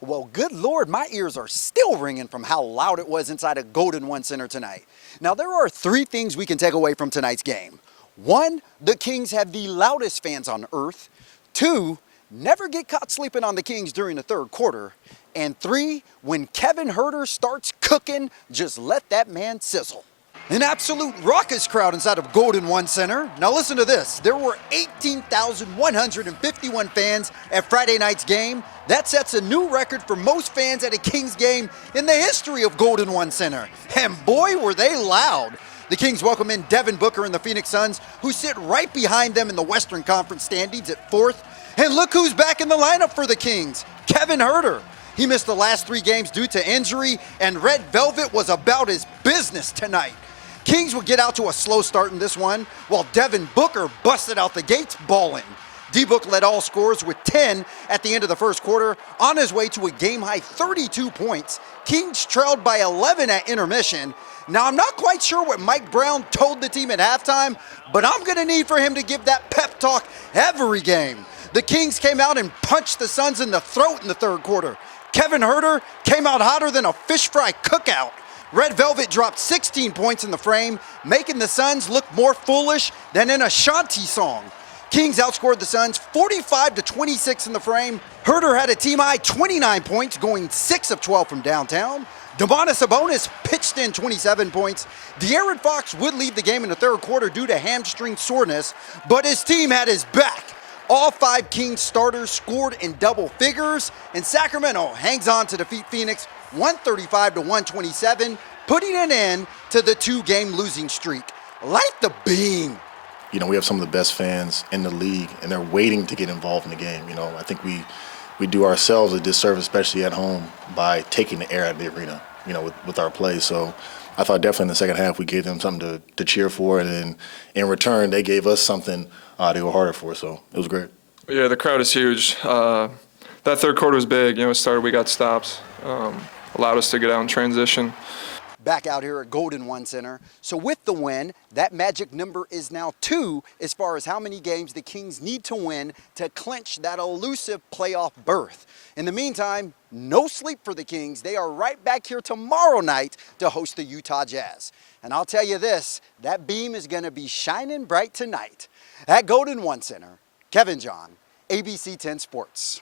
Well, good Lord, my ears are still ringing from how loud it was inside of Golden One Center tonight. Now, there are three things we can take away from tonight's game. One, the Kings have the loudest fans on earth. Two, never get caught sleeping on the Kings during the third quarter. And three, when Kevin Huerter starts cooking, just let that man sizzle. An absolute raucous crowd inside of Golden One Center. Now listen to this. There were 18,151 fans at Friday night's game. That sets a new record for most fans at a Kings game in the history of Golden One Center. And boy, were they loud. The Kings welcome in Devin Booker and the Phoenix Suns, who sit right behind them in the Western Conference standings at fourth. And look who's back in the lineup for the Kings, Kevin Huerter. He missed the last 3 games due to injury, and Red Velvet was about his business tonight. Kings would get out to a slow start in this one, while Devin Booker busted out the gates balling. D-Book led all scorers with 10 at the end of the first quarter, on his way to a game-high 32 points. Kings trailed by 11 at intermission. Now, I'm not quite sure what Mike Brown told the team at halftime, but I'm going to need for him to give that pep talk every game. The Kings came out and punched the Suns in the throat in the third quarter. Kevin Huerter came out hotter than a fish fry cookout. Red Velvet dropped 16 points in the frame, making the Suns look more foolish than in a shanty song. Kings outscored the Suns 45-26 in the frame. Huerter had a team-high 29 points, going 6 of 12 from downtown. Domantas Sabonis pitched in 27 points. De'Aaron Fox would leave the game in the third quarter due to hamstring soreness, but his team had his back. All 5 Kings starters scored in double figures, and Sacramento hangs on to defeat Phoenix 135-127, putting an end to the 2-game losing streak. Light the beam. You know, we have some of the best fans in the league, and they're waiting to get involved in the game. You know, I think we do ourselves a disservice, especially at home, by taking the air out of the arena, you know, with our play. So I thought definitely in the second half we gave them something to cheer for, and then in return they gave us something to go harder for. So it was great. Yeah, the crowd is huge. That third quarter was big. You know, it started, we got stops, allowed us to get out in transition. Back out here at Golden One Center. So with the win, that magic number is now 2 as far as how many games the Kings need to win to clinch that elusive playoff berth. In the meantime, no sleep for the Kings. They are right back here tomorrow night to host the Utah Jazz. And I'll tell you this, that beam is going to be shining bright tonight. At Golden One Center, Kevin John, ABC 10 Sports.